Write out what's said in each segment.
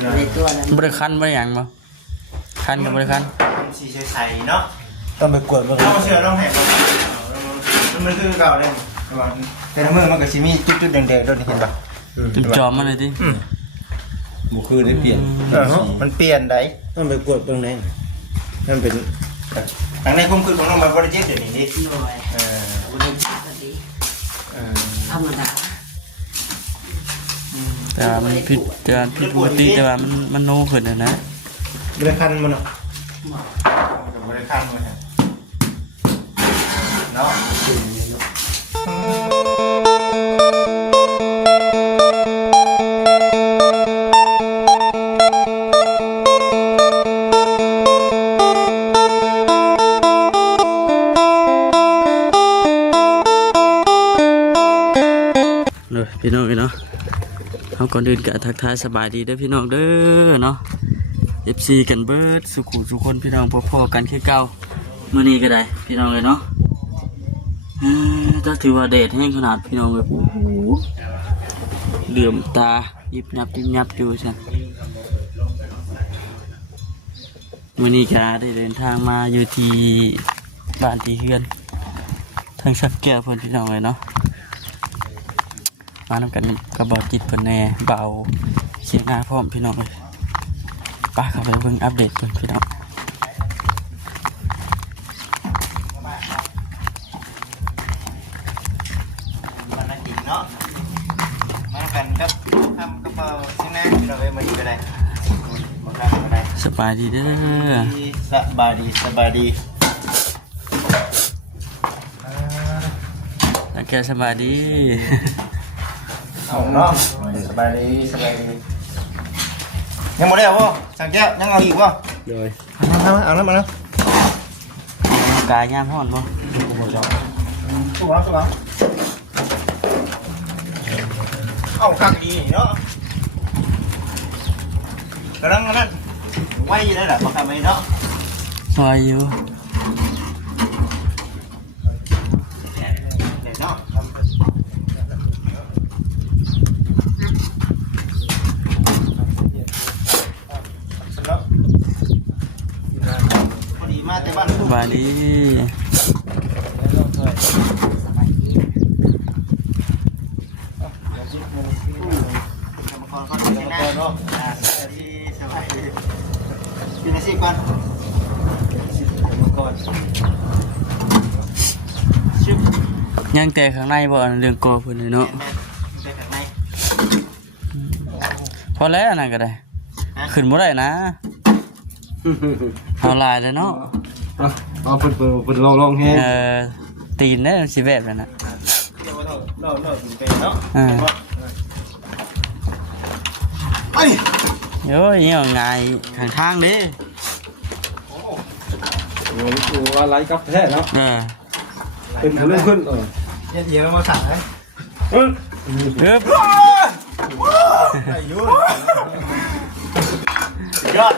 ในตัวนั้น บริคันบริยังบ่คันกับบริคันสีใสๆเนาะต้องไปกวดมันต้องเชื่อต้องแหกมันคือเก่าเลยแต่ในเมืองมันก็ชิมีจุดๆแดงๆด้วยนี่เห็นป่ะ จุดจอมมาเลยดิ บุคือได้เปลี่ยน มันเปลี่ยนได้ ต้องไปกวดตรงไหนนั่นเป็น ทางในคุ้มคือของเราบริจิตเดี๋ยวนี้ดิ หน่อยบริจาคกันดีธรรมดา แต่มันผิดปกติแต่ว่ามันโน่ขึ้นนะ บริคันมันเนาะ บริการมันเนาะเลยพี่น้องเนาะเขาก่อนอื่นก็ทักทายสบายดีเด้อพี่น้องเด้อเนาะ FC กันเบิดสุขุสุคนพี่น้องพ่อๆกันคือเก่ามื้อนี้ก็ได้พี่น้องเลยเนาะถ้าถือว่าเดทแห้งขนาดพี่น้องแบบโอ้โหเหลื่อมตายิบยับอยู่ซั่นมื้อนี้ก็ได้เดินทางมาอยู่ที่บ้านที่เฮือนทางสักแก้วเพิ่นพี่น้องเลยเนาะมานำกันกับบ่จิตเพิ่นแน่เบาเสียงหน้าพร้อมพี่น้องเลยป้าเข้าไปเบิ่งอัปเดตเพิ่นพี่น้องมันนั่งกินเนาะมากันครับทำกระเป๋าที่นั่งเราไปมาดีก็ได้มาทำก็ได้ สบายดีเด้อ สบายดี แล้วแกสบายดี เอาเนาะสบายดียังหมดแล้ววะสังแก้วยังเอาอีกวะ เลย เอาแล้วมาแล้ว กายยามฮ้อนบ่ สู้เอาคักดีเนาะกำลังนั่นไว้อยู่ได้แหละมาทำไปเนาะ ซอยอยู่ เดี๋ยวเนาะพอดีมาแต่บ้าน สบายดี กรรมกรเขาดีนะเนาะที่สบายดีอยู่ในสิก่อนชิบ ยังแต่ข้างในบ่เรื่องโกเพิ่นเนาะ ไปข้างใน พอแล้วนั่นก็ได้ขึ้นบ่ได้นะเอาลายเลยเนาะ เอาเป็นลองแห้ง ตีนได้สิแบบนั้นน่ะ เดี๋ยวเราไปเนาะ ไอ้ โอ้ยยังไงข้างทางดิ อะไรกับแท้เนาะเป็นเรื่องขึ้นเดี๋ยวมาสั่งเลย ปึ๊บ อายุยอด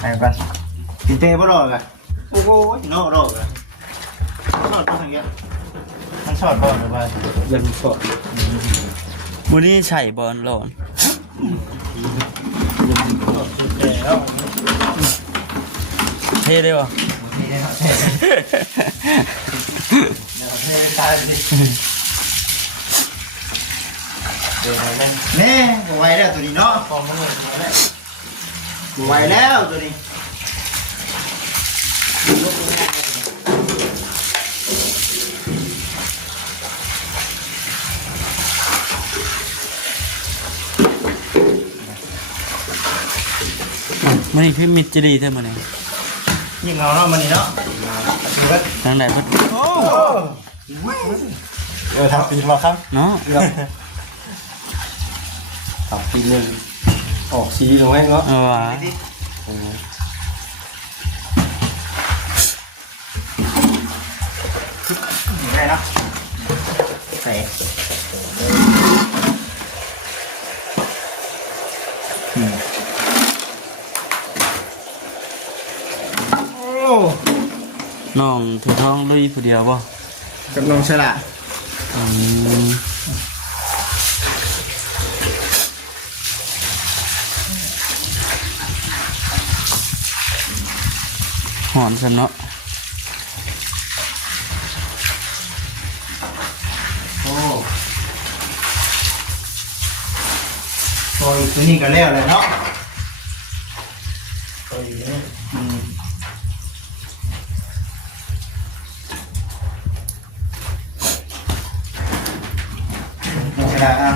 ไอ้บ้านกินเต้บ่รอกันโอ้โหนอกรอกันนอกตัวทั้งเงี้ยมันชอดบ่หรือว่า ยังสด มื้อนี้ใส่บอลโลน แล้ว เท่ได้บ่ ตายดินี่ไหวแล้วตัวนี้เนาะไหวแล้วตัวนี้มื้อนี้คือมิดจะดีแท้มื้อนี้ ยิงเอาเนาะมันนี่เนาะ ทางไหนเพิ่น โอ้ทำปีนมาครับ เนาะ ทำปีนึงออกสีลงให้เนาะ เอาว่า ได้นะใส่น้องถือท้องลุยผู้เดียวบ่ กับน้องฉลาด อนซะเนาะ โอ้โอ้ยตัวนี้ก็แล้วเลยเนาะตัวนี้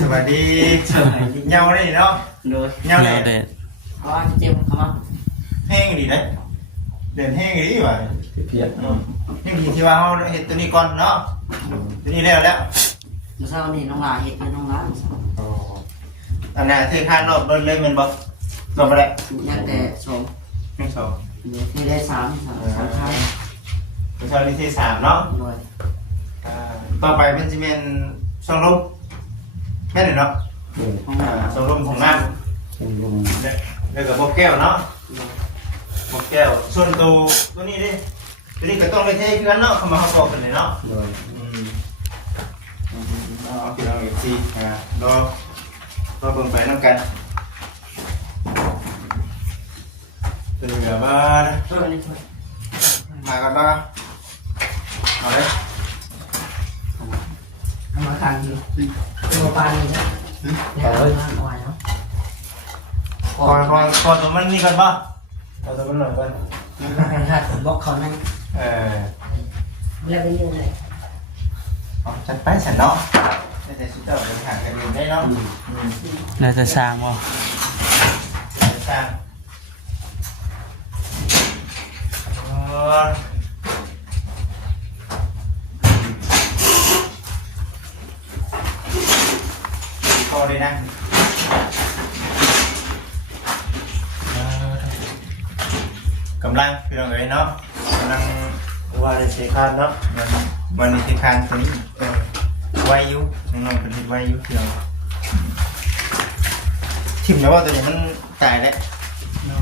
สวัสดีเงาได้เนาะ โดย เงา แล้ ได้ วแต่ อ๋อเจ็บเขามา แห้งดีนะเด่นแห้งดีว่ะ เพียร ยังดีที่ว่าเขาเห็ดตัวนี้ก่อนเนาะตัวนี้แล้ว เมื่อเช้านี่น้องลาเห็ดเป็นน้องร้าน อ๋อ อันนี้เธอทานรอบเบิ้ลเลยมันบอกรอบอะไร ยังแต่สอง ไม่สอง เดี๋ยวที่ได้สามครั้ง เป็นชาวลิที่3เนาะ โดย ต่อไปมันจะเป็นช่องลมแม่นเนาะ ห้องน้ ช่องลมของน้ ผมลง ำแล้วกับพวกแก้วเนาะพวกแก้วส่วนตัวนี้ดิตัวนี้ก็ต้องไปเทเพื่อนเนาะเข้ามาเข้ากันเลยเนาะ เลย เอาพี่น้องอีกทีรอเบิ่งไปน้ำกันตัวนี้แบบว่า ำตัวนี้ มากันบ้าเอาเลย ทำมาทางอยู่ตัวปลานี่นะเนี่ยเอาไว้เนาะ ก่อนตัวมันนี่ก่อนป่ะเอาตัวมันหน่อยก่อน ถ้าผมบอกเขานั่ง แล้วไปยังไง จัดไปฉันเนาะแต่ชุดเจ้าเป็นหางกันอยู่ได้เนาะ แล้วจะสร้างบ่ สร้างพอเลยนะกำลังพี่น้องเอ๋ยเนาะกำลังว่าในเซคานเนาะวันนี้เซคานตัวนี้ไวยุน้องๆเป็นไวยุพี่น้องทิมแล้วว่าตัวนี้มันตายแล้วเน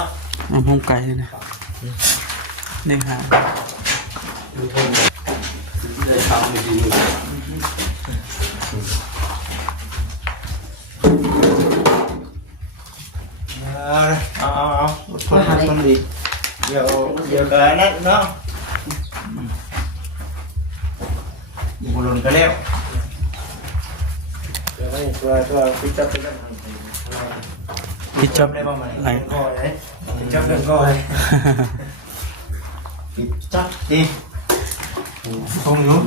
าะ เอาห้องไก่เลยนะเด้งหาง ได้ทำดีเลย เอาคนดีเดี๋ยวกันนั่นเนาะบุรุษก็เร็ว เดี๋ยวให้ตัวปิดจับเป็น พี่จบ ได้บ้างไหม ไหน ก็ได้จับเดินก็ได้จับดีคงรู้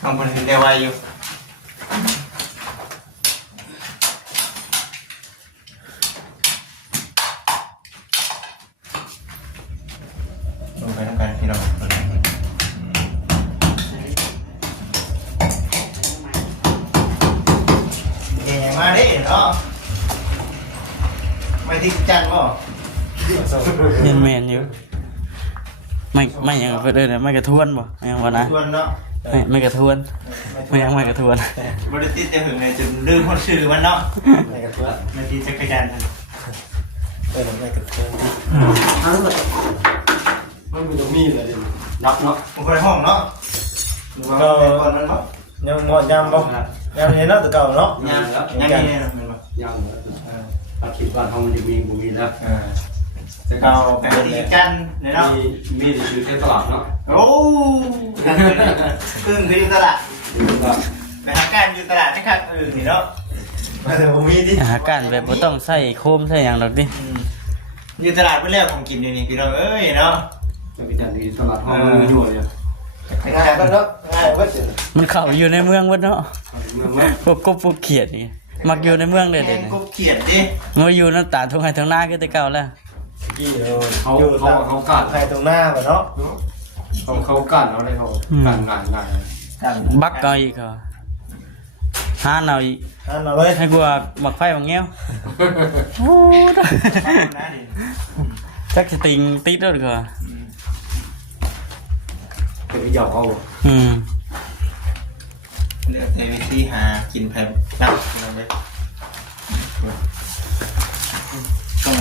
ทำคนเห็นได้ไวอยู่ลงไปทำการพี่น้องเก่งมาดิเนาะไม่ทิ้งจันบ่ แมนอยู่ไม่ยังเพื่อนเอิ้นนะไม่กระทวนบ่ไม่ยังบ่นะ ชวนเนาะ ไม่กระทวนไม่ยังไม่กระทวน บริษัทจะถึงในจนลืมคนชื่อมันเนาะ ไม่กระเทือน ไม่ดีจักรยานทัน ไม่กระเทือน เอาลูก มันมีตรงนี้เลยนักเนาะ มันคนในห้องเนาะก็คนนั้นเนาะ ยังหมดยำบ่ยำนี่เนาะตัวเก่าเนาะ ยังยังนี่นะมันบ่ ยังอาคิดว่าเขามันจะมีบุญแล้ว จะเก่าแต่ดีกันเนาะ มีแต่ชื่อแค่ตลาดเนาะ โอ้ครึ่งคืออยู่ตลาดไปหาการอยู่ตลาดนะครับนี่เนาะแต่ผมมีดิ อาหารการแบบบ่ต้องใส่โคมใส่หยังดอกดิ อยู่ตลาดเพื่อเลือกของกินนี่พี่น้องเอ้ยเนาะ จะไปจัดที่ตลาดห้องอยู่เลย ง่ายก็เนาะง่ายเว้ย มันเข้าอยู่ในเมืองเบิดเนาะ เมืองว่า พวกกบพวกเขียดนี่มักอยู่ในเมืองเด้อ แก เด้ งกบเขียดดิ มาอยู่น้ำตาทุ่งไห้ทุ่งนาคือแต่เก่าแล้ว กี่ เขากัด ใครตรงหน้าบ่เนาะ เขากัดเอาได้เขากัดงาน กัน บักก็อีกเหรอหาเอาอีก อันเอาเลย ให้กูว่าหมักไฟบางแง้วโอ้ดจักสติงติดแล้วเหรอ เป็นวิญญาณเขา เลือกเทวิธีหากินแผ่นนักลงไปต้อง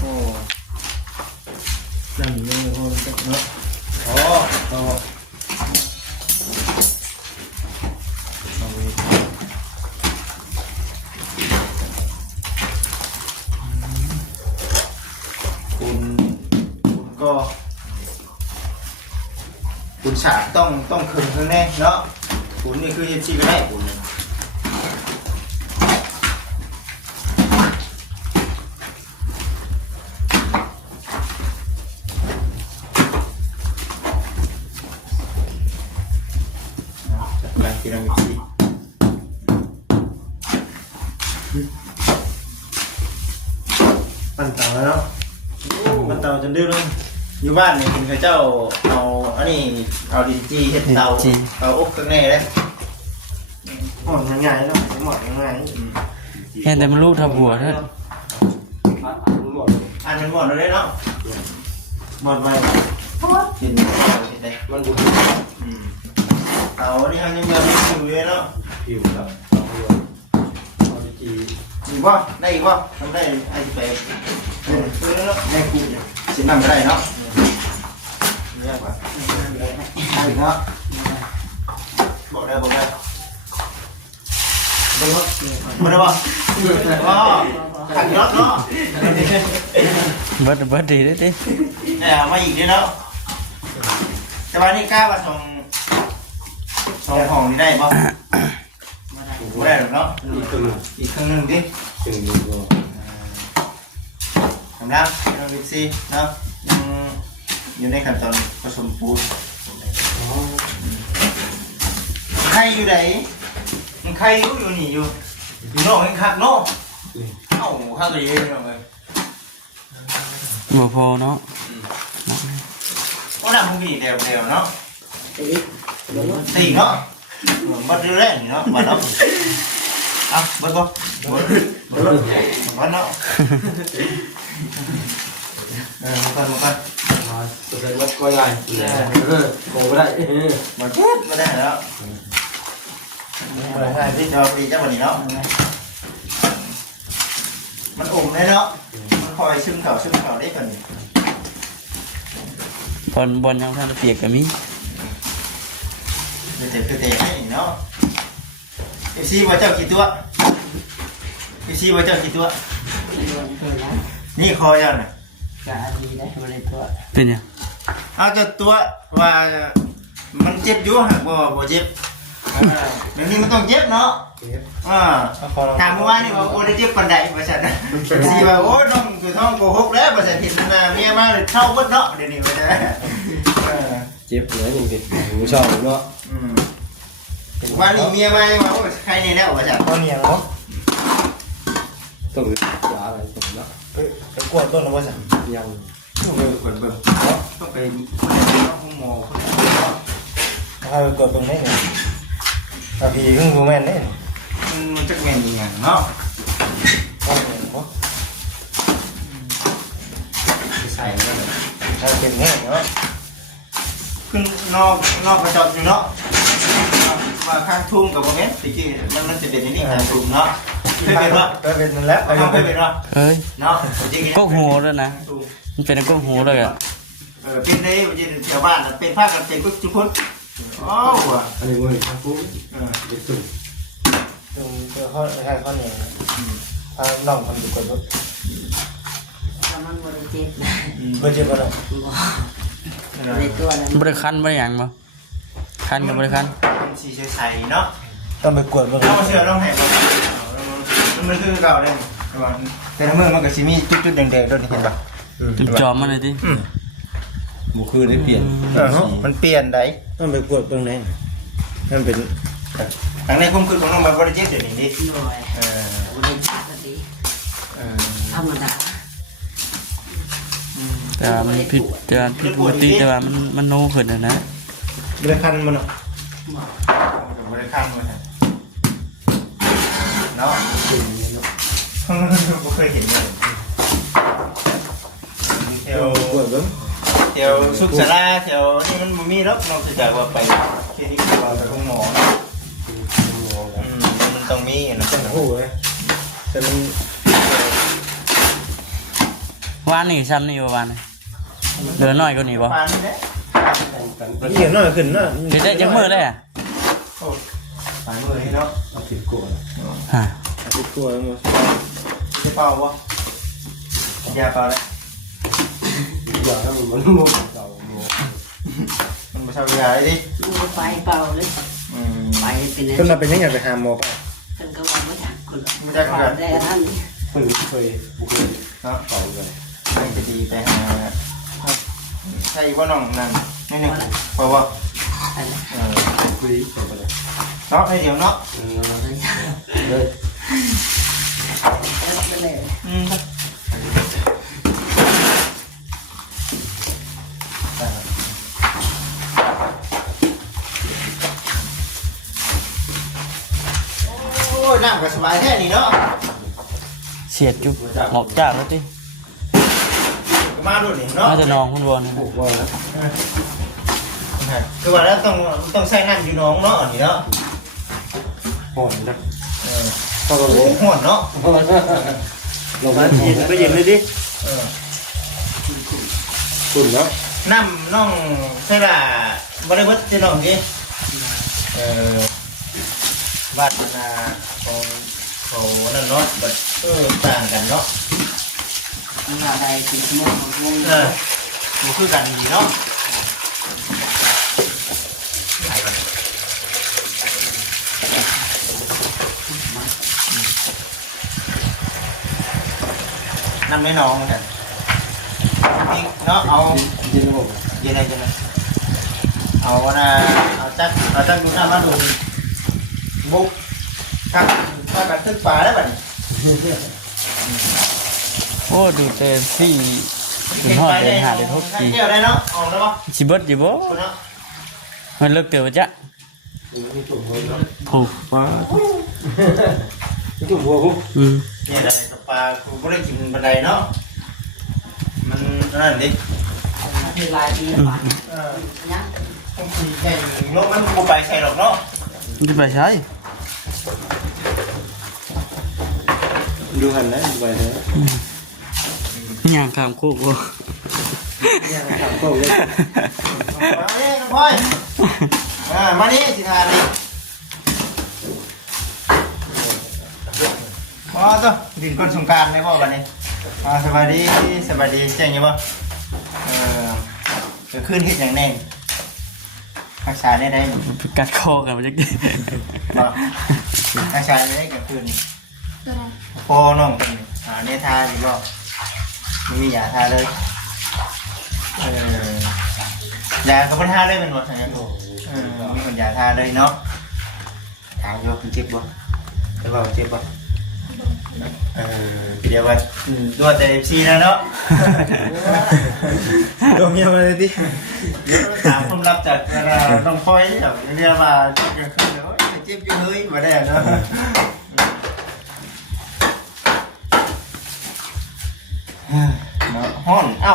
โอ้นั่นนี่โอ้เนาะโอ้โอ้ ปูนฉาบต้องคืนข้างแน่เนาะปูนนี่คือเฮ็ดซี่ก็ได้ปูนนี่ไปที่เรามีที่ปั่นเตาแล้วเนาะปั่นเตาจนดื้อเลยอยู่บ้านเนี่ยคุณเจ้าเอาอันนี้เอาดินจีเฮ็ดเตาเอาอบข้างในเลยหมดยังไงเนาะหมดยังไง แค่แต่มันลูกทับหัวเท่า อันมันหมดแล้วเนาะหมดไปกินได้ มันบุญ เตานี่เขายังไม่ถึงเลยเนาะ ผิวแล้วเอาจี อีกว่าได้อีกว่าทำได้ไอ้ไปซื้อแล้วได้กูสินำก็ได้เนาะเรียกว่าได้เนาะบอกได้บอกได้บอกได้ป่ะว้าวขัดยอดเนาะ เบิดดีได้ดิ มาอีกด้วยเนาะแต่ว่านี่กล้ามาส่งของนี่ได้ป่ะไม่ได้หรอกเนาะ อีกครึ่งหนึ่ง อีกครึ่งหนึ่งดิ ครึ่งหนึ่งก็ ทำได้เราดิซี่เนาะยังอยู่ในขั้นตอนผสมปูนใครอยู่ไหนมันใครอยู่นี่อยู่นอกยังคักเนาะเอ้าข้างตัวเองเลย บ่พอเนาะ โอ้หน้ามึงกี่เดียวเนาะตีเนาะบัดเรื่อยเนาะบัดเนาะอ่ะบัดบ่บัดเนาะมาแสดงว่าก็ใหญ่โกไม่ได้ บัดเจ็บไม่ได้แล้วมาให้พี่ชอบดีจังวันนี้เนาะมันอุ่มเลยเนาะมันคอยซึมเข่าได้กันนี่ บอลยังท่านเปียกก็มี เตะให้เนาะเอฟซีว่าเจ้ากี่ตัวเอฟซีว่าเจ้ากี่ตัวนี่คอเจ้าน่ะ จะดีได้บริตัว เป็นยัง เอาเจ้าตัวว่ามันเจ็บอยู่หักบ่เจ็บเดี๋ยวนี้มันต้องเจ็บเนาะถามเมื่อวานนี่ว่าโอ้ได้เจ็บปันใดบริษัทนะซีว่าโอ้น้องคือท้องโกหกแล้วบริษัทเห็นเมียมาเลยเข้าบดเนาะเดี๋ยวนี้บริษัท เจ็บเลยจริงๆหูชอบเนาะ ว่านี่เมียมาว่าใครเนี่ยแล้วบริษัทต้นเนี่ยเนาะ ต้องยาอะไรตรงนั้น ไปกวดต้นแล้วบริษัท ยัง ต้องไปกวดเบิ่งต้องไปห้องหมอเอาไปกวดเบิ่งได้เนี่ยอาพี่เพิ่งรู้แม่นเนี่ยมันจะแม่นยังไงเนาะใส่แล้วถ้าเป็นแห้งเนาะขึ้นนอกกระจกอยู่เนาะมาข้างทุ่งกับโมเมนต์จริงๆมันจะเป็นอย่างนี้ข้างทุ่งเนาะเคยเป็นวะเคยเป็นแล้วเคยเป็นวะ เฮ้ย เนาะจริงๆ ก็หัวด้วยนะมันเป็นก็หัวเลยอ่ะ เป็นในจริงๆชาวบ้านเป็นภาคกันเป็นทุกคนอ้าวว่ะ อันนี้มันทั้งคู่เด็กสุด เขาใช่เขาเนี่ยถ้าน้องทำดูก่อนรถ ถ้ามันบริเจ็บ ไม่เจ็บอะไร บริตัวนั้น บริคันบริยังบ่คันกับบริคัน สีใสๆเนาะต้องไปกวดมันต้องเชื่อต้องแหกมันคือเก่าเลยแต่ในเมืองมันก็สิมีจุดๆแดงๆด้วยเห็นป่ะ จอมมันเลยดิ บุคือได้เปลี่ยน มันเปลี่ยนได้ ต้องไปกดตรงไหน มันเป็นทางในคุ้มคือของน้องมาบริเจ็บเดี๋ยวนี้ดิ หน่อยบริเจ็บก็ดีธรรมดา แต่มันผิดปกติแต่ว่ามันโน้ขึ้นนะ บริคันมันเนาะบริคันมันเนาะไม่เคยเห็นเลยเที่ยว กดเบิ้ง เที่ยวสุขสลาเที่ยวนี่มันมีรถนอกจากว่าไปคลินิกเราไปห้องหมอมันต้องมีนะ ต้องหูเลยแต่มัน วานนี่ซ้ำนี่วานนี่เดินน้อยกว่านี้บ่ ปานนี่แหละ เขียนหน่อยขึ้นนะ เดี๋ยวได้จังมือได้อ่ะ ปานมือให้เนาะ ติดกลัว ฮะ ติดกลัวมั้ง จะเป่าวะยาเป่าเลย อย่าให้มันมุดเก่า มันบ่เช่ายาเลยดิ มือไปเปล่าเลย อืม ไปเป็น เพิ่นมาเป็นยังไงไปหาหมอป่ะ ฉันก็ว่าไม่อยากคนได้ท่าน เพิ่นเคยบุกเลย เนาะ เขาเลย มันจะดีไปหาใช่ว่าน้องนั่นนี่นึงเพราะว่า คุยไปเลย เนาะให้เดี๋ยวเนาะ เลย อืมโอ้ยนั่งก็สบายแค่นี้เนาะ เสียดจุบหมอบจากแล้วติ มาดูนี่เนาะ น่าจะนองคุณวอนนะ บุกว่าแล้ว คือว่าแล้วต้องใส่น้ำอยู่น้องเนาะนี่เนาะ ห่อนนะ โอ้โหห่อนเนาะ ลงมาเย็นก็เย็นเลยดิคุณเนาะ น้ำน้องใช่ล่ะบริวัตที่น้องดิบ้านนาเขานั่นเนาะแบบต่างกันเนาะ มาได้ติดมือของวง มันคือกันดีเนาะน้ำไม่น้องกันนี่เนาะเอา เย็นผม เย็นอะไรเอานะเอาจักดูน้ำมาดูบุกครับถ้ากันตึกป่าได้ป่ะ โอ้ดูเต็มที่ถึงหอดเดินหาเดินทุกที เที่ยวได้เนาะออกแล้วป่ะ ชิเบิดอยู่บ่ คุณเนาะ มันเลิกเกิดจ้ะ มีตุ่มหัวเนาะ ผูกฟ้า มีตุ่มหัวกู นี่ได้สปากูไม่ได้กินบันไดเนาะมันนั่นดิ คือลายปีละบาทยัง ต้องขี่แข่งรถมันกูไปใส่หรอกเนาะ มันจะไปใช้ ดูหันนะดูไปเลย ย่างข้ามโคกบ่ เนี่ยทำก็เลย มาเนี่ยน้องพลอยมานี่สิทานนี่อ๋อตัวดินก้นสงการได้บ่กันนี่สบายดีแจ้งยังบ่จะขึ้นเฮ็ดอย่างแน่รักษาได้ ไปกัดคอกันมันจะกิน บ่รักษาได้กับคืนพอน้องเป็นเนี่ยทาอยู่บ่ไม่มียาทาเลยยาก็บ่ทาเลยเป็นบ่ทั้งนั้นมีคนยาทาเลยเนาะถามอยู่ว่าเจ็บบ่แต่ว่าเจ็บบ่เดี๋ยวว่าตัวแต่ FC นะเนาะตัวเมียมาเลยดิเดี๋ยวถามผมรับจากน้องพลอยแบบเรียกว่าเจ็บอยู่ขึ้นแล้วเจ็บอยู่เฮ้ยบ่ได้เนาะฮ้อนเอ้า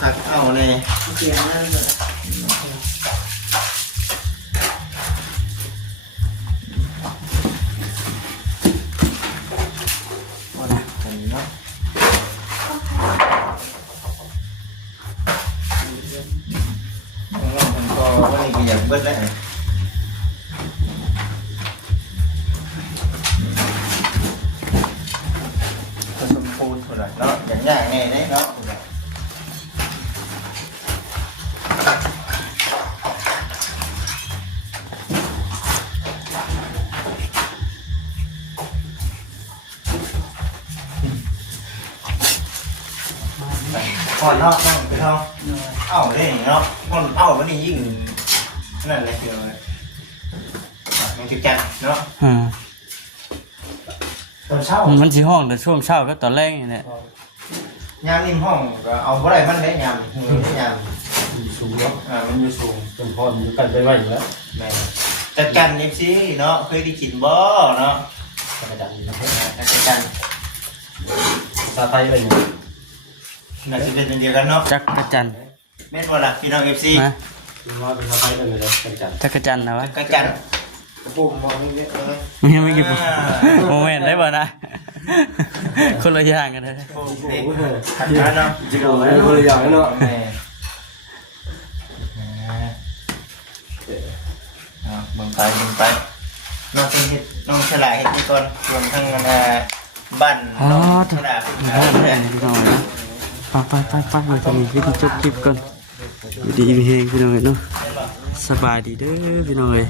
คักเอ้าเลย เสียงนั่นเลย เนาะมันก็ไม่ได้อยากเบิดแล้วผสมปูนคนละเนาะอย่างง่ายแน่ได้เนาะก่อนเนาะนั่งไปเนาะเอ้าเลยเนาะก่อนเอ้ามันนี่ยิ่งนั่นเลยคืออะไรมันจะจัดเนาะตอนเช้า มันสิห้องแต่ช่วงเช้าก็ตอนแรกนี่แหละ ยามนิ่มห้องก็เอาบ่ได้มันได้ยามยาม สูงเนาะ มันอยู่สูง เป็นพรอยู่กันไปไหวอยู่แล้ว แม่จัดการเอฟซีเนาะเคยได้กินบ่เนาะ กระดานนะ จัดการ ตาไทยอะไรอยู่ น่าจะเป็นเดียวกันเนาะ จักรจันทร์ แม่นบ่ล่ะพี่น้องเอฟซี นะ ว่าเป็นตาไทยกันเลยกระดาน จักรจันทร์นะวะ จัดการ ปุ่มมองนี่ มันยังไม่กี่โมเมนต์ได้บ่นะคนละอย่างกันเลย โอ้โหขัดกันเนาะ จริงๆแล้วคนละอย่างเนาะ แม่เบิ่งไปน้องเป็นเฮ็ดน้องฉลาดเฮ็ดนี่ก่อนรวมทั้งบ้านน้องฉลาด อันนี้พี่น้องนะ ไปมาจะมีวิธีจบคลิปก่อนอยู่ดีมีแหงพี่น้องเนาะสบายดีเด้อพี่น้องเอ้ย